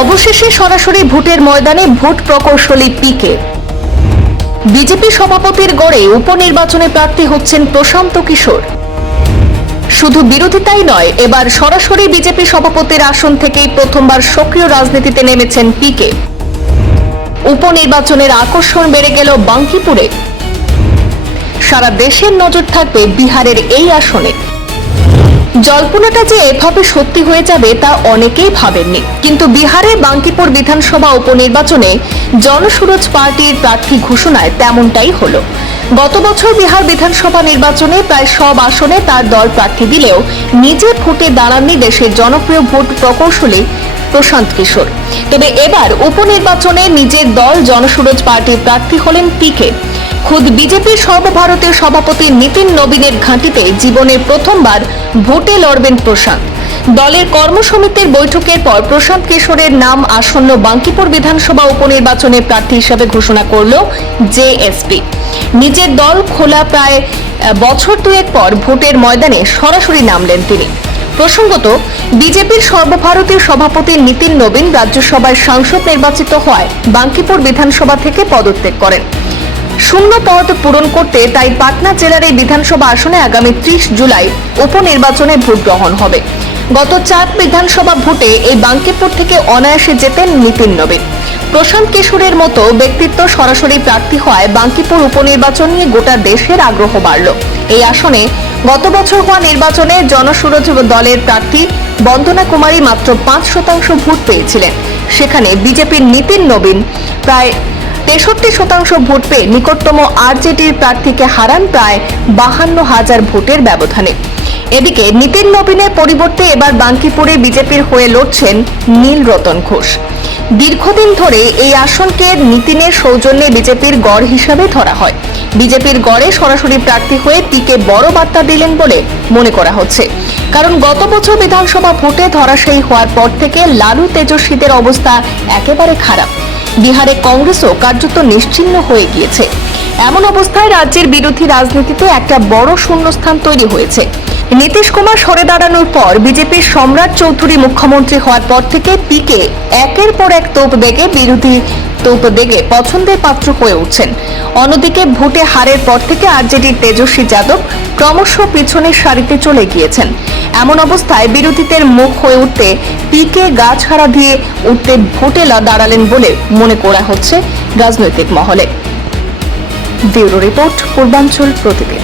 অবশেষে সরাসরি ভোটের ময়দানে ভোট প্রকৌশলী পিকে। বিজেপি সভাপতির গড়ে উপনির্বাচনে প্রার্থী হচ্ছেন প্রশান্ত কিশোর। শুধু বিরোধিতাই নয়, এবার সরাসরি বিজেপি সভাপতির আসন থেকেই প্রথমবার সক্রিয় রাজনীতিতে নেমেছেন পিকে। উপনির্বাচনের আকর্ষণ বেড়ে গেল বাঙ্কিপুরে। সারা দেশের নজর থাকবে বিহারের এই আসনে। জল্পনাটা যে এভাবে সত্যি হয়ে যাবে তা অনেকেই ভাবেননি, কিন্তু বিহারে বাঙ্কিপুর বিধানসভা উপনির্বাচনে জনসুরজ পার্টির প্রার্থী ঘোষণায় তেমনটাই হলো। গত বছর বিহার বিধানসভা নির্বাচনে প্রায় সব আসনে তার দল প্রার্থী দিলেও নিজে ভোটে দাঁড়াননি দেশের জনপ্রিয় ভোট প্রকৌশলী প্রশান্ত কিশোর। তবে এবার উপনির্বাচনে নিজের দল জনসুরজ পার্টির প্রার্থী হলেন পিকে। খুদ বিজেপির সর্বভারতীয় সভাপতি নীতিন নবীনের ঘাঁটিতে জীবনের প্রথমবার ভোটে লড়বেন প্রশান্ত। দলের কর্মসমিতির বৈঠকের পর প্রশান্ত কিশোরের নাম আসন্ন বাঙ্কিপুর বিধানসভা উপনির্বাচনের প্রার্থী হিসেবে ঘোষণা করল জেএসপি। নিজের দল খোলা প্রায় বছর দুয়েক পর ভোটের ময়দানে সরাসরি নামলেন তিনি। প্রসঙ্গত, বিজেপির সর্বভারতীয় সভাপতি নীতিন নবীন রাজ্যসভায় সাংসদ নির্বাচিত হওয়ায় বাঙ্কিপুর বিধানসভা থেকে পদত্যাগ করেন। শূন্য পদ পূরণ করতে তাই পাটনা জেলার এই বিধানসভা আসনে আগামী 30 জুলাই উপনির্বাচনে ভোট গ্রহণ হবে। গত 4 বিধানসভা ভোটে এই বাঙ্কিপুর থেকে অনায়াসে জেতেন নীতিন নবীন। প্রশান্ত কিশোরের মতো ব্যক্তিত্ব সরাসরি প্রার্থী হওয়ায় বাঙ্কিপুর উপনির্বাচন নিয়ে গোটা দেশের আগ্রহ বাড়ল। এই আসনে গত বছর হওয়া নির্বাচনে জনসুরজ দলের প্রার্থী বন্দনা কুমারী মাত্র 5% ভোট পেয়েছিলেন। সেখানে বিজেপির নীতিন নবীন প্রায় 63% ভোট পেয়ে নিকটতম আরজেডির প্রার্থীকে হারান প্রায় 52,000 ভোটের ব্যবধানে। এদিকে নীতিন নবীনের পরিবর্তে এবার বাঙ্কিপুরে বিজেপির হয়ে লড়ছেন নীলরতন ঘোষ। দীর্ঘদিন ধরে এই আসনকে নীতিনের সৌজন্যে বিজেপির গড় হিসাবে ধরা হয়। বিজেপির গড়ে সরাসরি প্রার্থী হয়ে পিকে বড় বার্তা দিলেন বলে মনে করা হচ্ছে, কারণ গত বছর বিধানসভা ভোটে ধরাশায়ী হওয়ার পর থেকে লালু তেজস্বীদের অবস্থা একেবারে খারাপ। বিহারে কংগ্রেসও কার্যত নিশ্চিহ্ন হয়ে গিয়েছে। এমন অবস্থায় রাজ্যের বিরোধী রাজনীতিতে একটা বড় শূন্যস্থান তৈরি হয়েছে। নীতিশ কুমার সরে দাঁড়ানোর পর বিজেপির সম্রাট চৌধুরী মুখ্যমন্ত্রী হওয়ার পর থেকে পিকে একের পর এক তোপ দেগে পছন্দের পাত্র হয়ে উঠছেন। অন্যদিকে ভোটে হারের পর থেকে আরজেডির তেজস্বী যাদব ক্রমশ পিছনের সারিতে চলে গিয়েছেন। এমন অবস্থায় বিরোধীদের মুখ হয়ে উঠতে পিকে গা ছাড়া দিয়ে উঠতে ভোটে দাঁড়ালেন বলে মনে করা হচ্ছে রাজনৈতিক মহলে। ব্যুরো রিপোর্ট, পূর্বাঞ্চল প্রতিদিন।